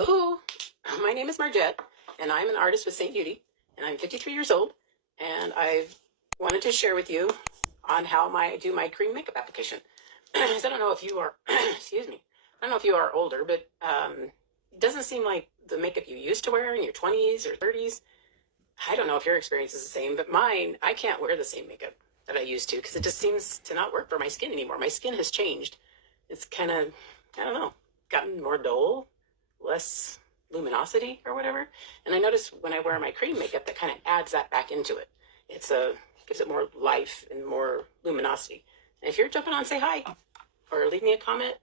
Hello, my name is Margette, and I'm an artist with St. Beauty, and I'm 53 years old, and I wanted to share with you on how I do my cream makeup application. I don't know if you are, excuse me, I don't know if you are older, but it doesn't seem like the makeup you used to wear in your 20s or 30s. I don't know if your experience is the same, but mine, I can't wear the same makeup that I used to because it just seems to not work for my skin anymore. My skin has changed. It's kind of, I don't know, gotten more dull, less luminosity or whatever. And I notice when I wear my cream makeup, that kind of adds that back into it. Gives it more life and more luminosity. And if you're jumping on, say hi or leave me a comment.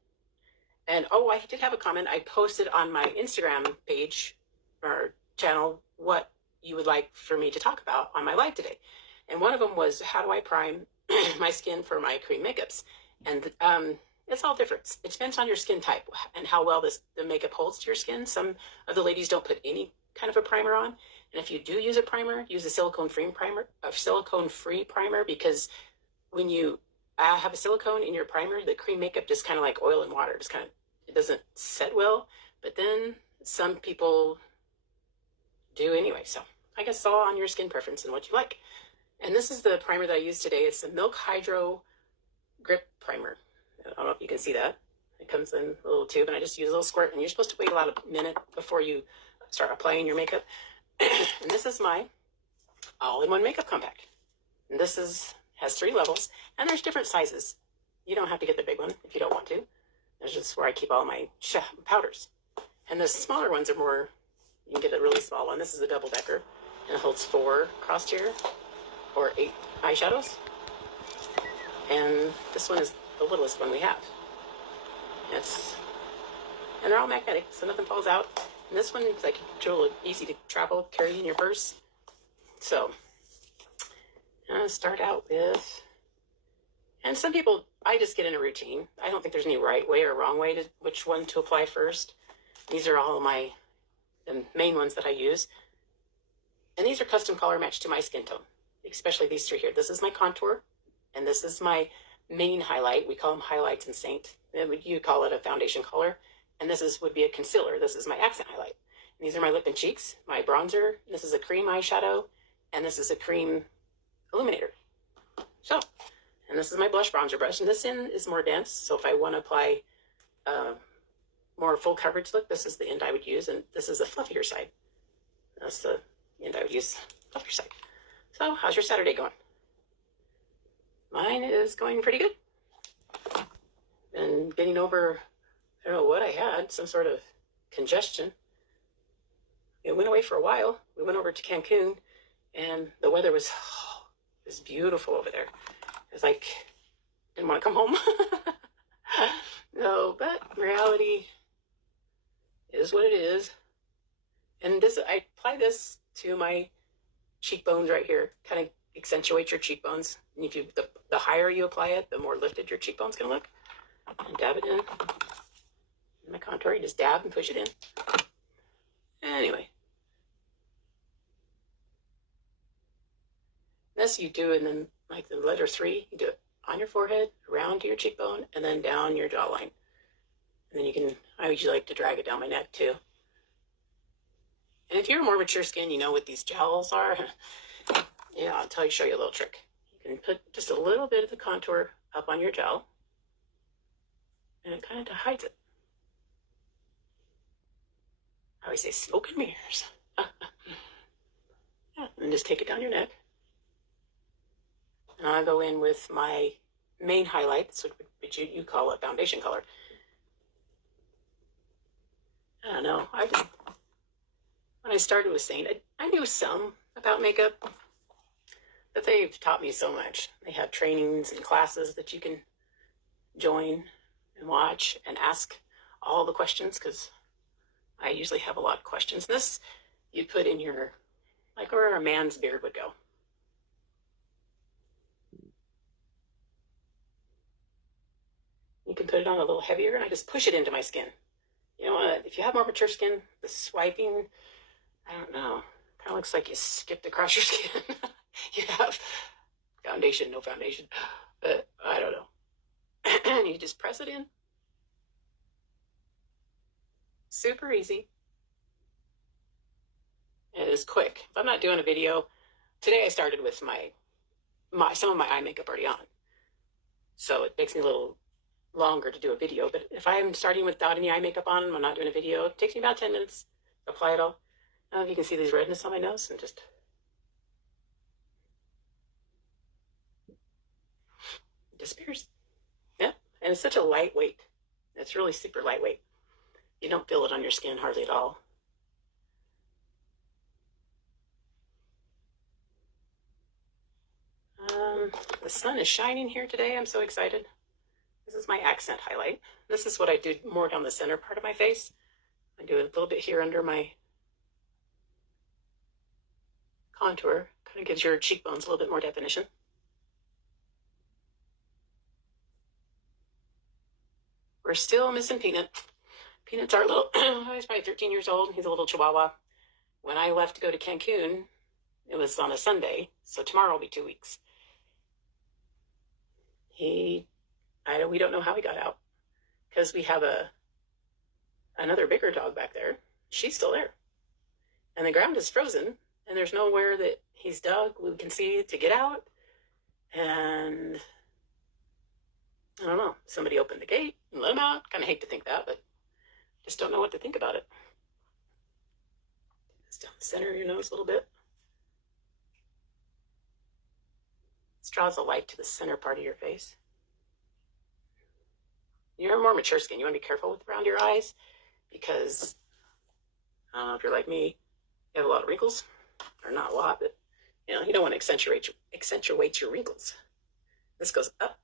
And I did have a comment. I posted on my Instagram page or channel what you would like for me to talk about on my live today. And one of them was, how do I prime my skin for my cream makeups? And it's all different. It depends on your skin type and how well the makeup holds to your skin. Some of the ladies don't put any kind of a primer on. And if you do use a primer, use a silicone-free primer, because when you have a silicone in your primer, the cream makeup just kind of like oil and water, it doesn't set well. But then some people do anyway. So I guess it's all on your skin preference and what you like. And this is the primer that I use today. It's the Milk Hydro Grip Primer. I don't know if you can see that. It comes in a little tube, and I just use a little squirt, and you're supposed to wait about a minute before you start applying your makeup. And this is my all-in-one makeup compact. And this has 3 levels, and there's different sizes. You don't have to get the big one if you don't want to. There's just where I keep all my powders. And the smaller ones are more, you can get a really small one. This is a double-decker, and it holds 4 cross tier or 8 eyeshadows. And this one is the littlest one we have. And they're all magnetic, so nothing falls out. And this one is like really easy to travel, carry in your purse. So I'm gonna start out with, and some people, I just get in a routine. I don't think there's any right way or wrong way to which one to apply first. These are all the main ones that I use. And these are custom color matched to my skin tone, especially these 3 here. This is my contour, and this is my main highlight. We call them highlights in Saint. You call it a foundation color. And this would be a concealer. This is my accent highlight. And these are my lip and cheeks, my bronzer. This is a cream eyeshadow, and this is a cream illuminator. So, and this is my blush bronzer brush. And this end is more dense. So if I want to apply more full coverage look, this is the end I would use. And this is the fluffier side. That's the end I would use, fluffier side. So how's your Saturday going? Mine is going pretty good. And getting over, I don't know what I had, some sort of congestion. It went away for a while. We went over to Cancun, and the weather was beautiful over there. It was like, didn't want to come home. No, but reality is what it is. And I apply this to my cheekbones right here, kind of accentuate your cheekbones. And if the higher you apply it, the more lifted your cheekbone's gonna look. And dab it in. My contour, you just dab and push it in. Anyway. This you do, and then like the letter 3, you do it on your forehead, around to your cheekbone, and then down your jawline. And then I usually like to drag it down my neck too. And if you're more mature skin, you know what these gels are. Yeah, I'll show you a little trick. You can put just a little bit of the contour up on your gel, and it kind of hides it. I always say smoke and mirrors. Yeah, and just take it down your neck. And I go in with my main highlight, which you call a foundation color. I don't know. When I started with Saint, I knew some about makeup, but they've taught me so much. They have trainings and classes that you can join and watch and ask all the questions, because I usually have a lot of questions. This you put in your, like where a man's beard would go. You can put it on a little heavier, and I just push it into my skin. You know, if you have more mature skin, the swiping, I don't know, kind of looks like you skipped across your skin. You have foundation, no foundation, but I don't know. And you just press it in. Super easy. is quick. If I'm not doing a video, today I started with some of my eye makeup already on. So it takes me a little longer to do a video. But if I'm starting without any eye makeup on and I'm not doing a video, it takes me about 10 minutes to apply it all. I don't know if you can see these redness on my nose and just disappears. Yeah, and it's such a lightweight. It's really super lightweight. You don't feel it on your skin hardly at all. The sun is shining here today. I'm so excited. This is my accent highlight. This is what I do more down the center part of my face. I do a little bit here under my contour. Kind of gives your cheekbones a little bit more definition. We're still missing Peanut. Peanut's our little, he's probably 13 years old. He's a little chihuahua. When I left to go to Cancun, it was on a Sunday, so tomorrow will be 2 weeks. We don't know how he got out because we have another bigger dog back there. She's still there. And the ground is frozen and there's nowhere that he's dug we can see to get out. And I don't know, somebody opened the gate and let him out. Kind of hate to think that, but just don't know what to think about it. Just down the center of your nose a little bit. This draws the light to the center part of your face. You're more mature skin. You want to be careful with around your eyes because I don't know if you're like me, you have a lot of wrinkles, or not a lot, but you don't want to accentuate your wrinkles. This goes up.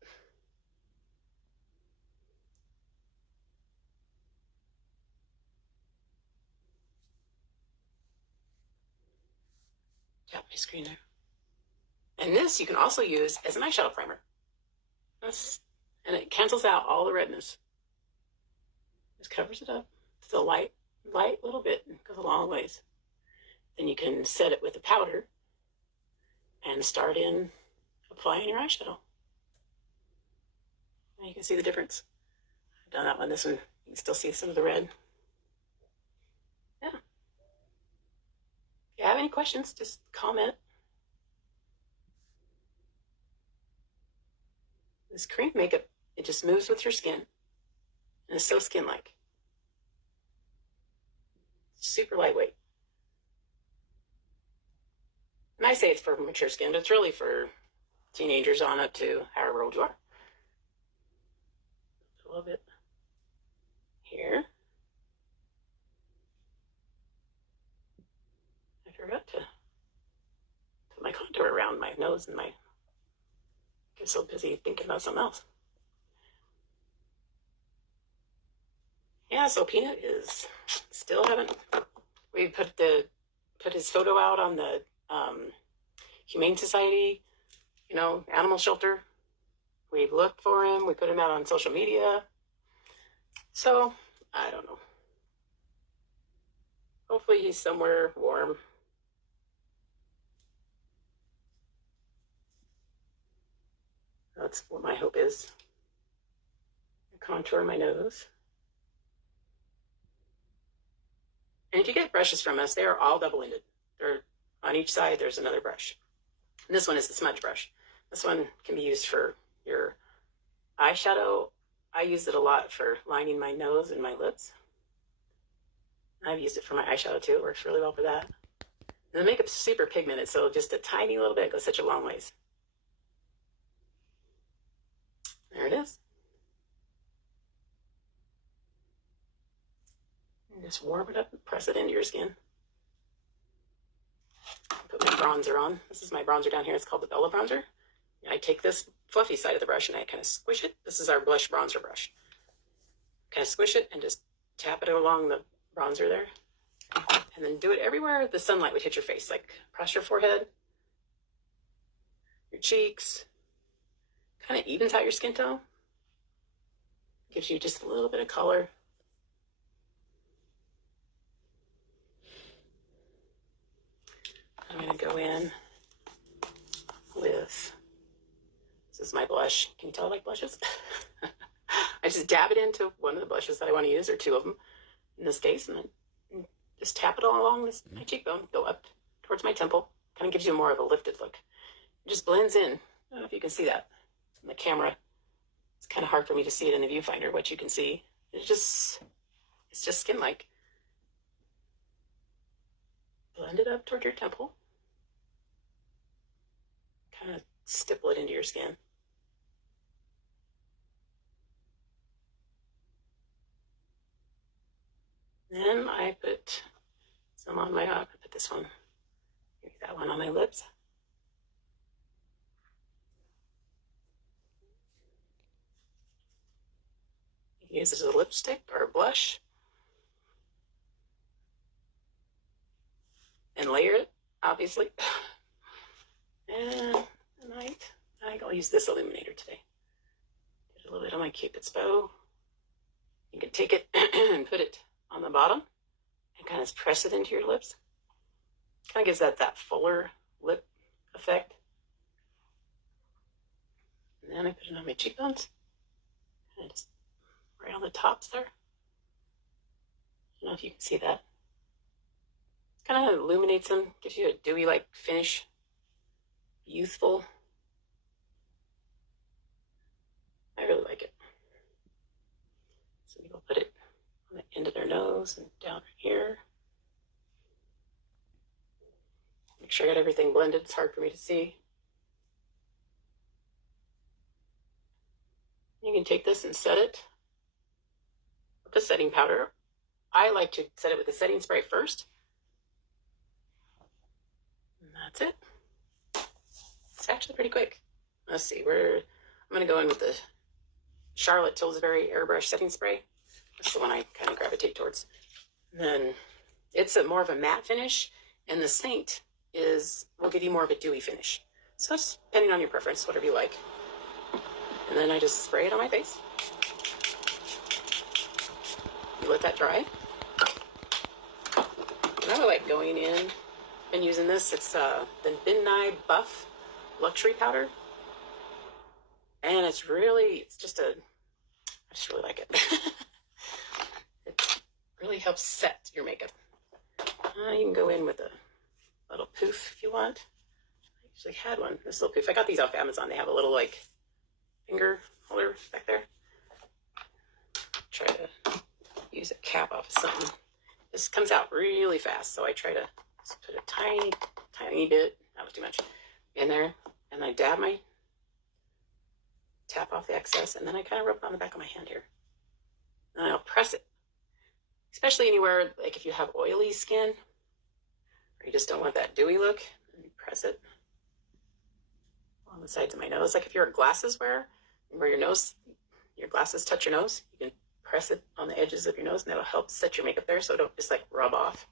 Tap my screen there. And this you can also use as an eyeshadow primer. And it cancels out all the redness. Just covers it up. It's a light little bit. It goes a long ways. Then you can set it with a powder and start in applying your eyeshadow. And you can see the difference. I've done that one. This one, you can still see some of the red. Yeah. If you have any questions, just comment. This cream makeup, it just moves with your skin. And it's so skin-like. Super lightweight. And I say it's for mature skin, but it's really for teenagers on up to however old you are. A little bit here. I forgot to put my contour around my nose and I get so busy thinking about something else. Yeah, so Peanut is still haven't. We put his photo out on the Humane Society, animal shelter. We've looked for him. We put him out on social media. So I don't know. Hopefully he's somewhere warm. That's what my hope is. Contour my nose. And if you get brushes from us, they are all double-ended. They're on each side, there's another brush. And this one is the smudge brush. This one can be used for your eyeshadow. I use it a lot for lining my nose and my lips. I've used it for my eyeshadow too. It works really well for that. And the makeup's super pigmented, so just a tiny little bit goes such a long ways. There it is. And just warm it up and press it into your skin. Put my bronzer on. This is my bronzer down here. It's called the Bella bronzer. I take this fluffy side of the brush and I kind of squish it. This is our blush bronzer brush. Kind of squish it and just tap it along the bronzer there. And then do it everywhere the sunlight would hit your face, like across your forehead, your cheeks. Kind of evens out your skin tone. Gives you just a little bit of color. I'm going to go in with, this is my blush. Can you tell I like blushes? I just dab it into one of the blushes that I want to use, or two of them in this case, and then just tap it all along my cheekbone, go up towards my temple. Kind of gives you more of a lifted look. It just blends in. I don't know if you can see that in the camera. It's kind of hard for me to see it in the viewfinder, what you can see. It's just skin-like. Blend it up toward your temple. Kind of stipple it into your skin. Then I put some on my, I put this one, maybe that one on my lips. You can use this as a lipstick or a blush. And layer it, obviously. And I think I'll use this illuminator today. Get a little bit on my Cupid's bow. You can take it and put it on the bottom and kind of press it into your lips. Kind of gives that fuller lip effect. And then I put it on my cheekbones. And just right on the tops there. I don't know if you can see that. It kind of illuminates them, gives you a dewy-like finish. Youthful. I really like it. So people put it on the end of their nose and down right here. Make sure I got everything blended. It's hard for me to see. You can take this and set it with the setting powder. I like to set it with the setting spray first. And that's it. It's actually pretty quick. Let's see, I'm going to go in with the Charlotte Tilbury Airbrush Setting Spray. That's the one I kind of gravitate towards. And then it's more of a matte finish, and the Saint will give you more of a dewy finish. So it's depending on your preference, whatever you like. And then I just spray it on my face. You let that dry. And I like going in and using this. It's the Midnight Buff Luxury Powder. And I just really like it. It really helps set your makeup. You can go in with a little poof if you want. I usually had one, this little poof. I got these off Amazon. They have a little like finger holder back there. Try to use a cap off of something. This comes out really fast, so I try to just put a tiny bit, not too much, in there, and I tap off the excess, and then I kind of rub it on the back of my hand here. And I'll press it, especially anywhere, like if you have oily skin, or you just don't want that dewy look, and you press it on the sides of my nose. Like if you're a glasses wearer, where your glasses touch your nose, you can press it on the edges of your nose, and that'll help set your makeup there so it don't just like rub off.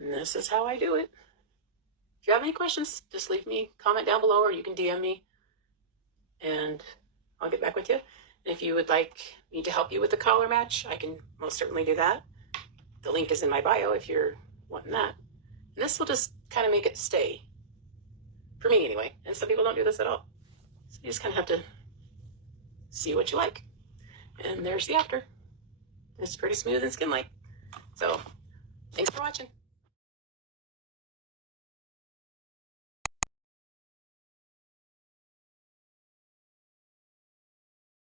And this is how I do it. If you have any questions, just leave me a comment down below, or you can DM me, and I'll get back with you. And if you would like me to help you with the collar match, I can most certainly do that. The link is in my bio if you're wanting that. And this will just kind of make it stay. For me anyway. And some people don't do this at all. So you just kind of have to see what you like. And there's the after. It's pretty smooth and skin-like. So thanks for watching.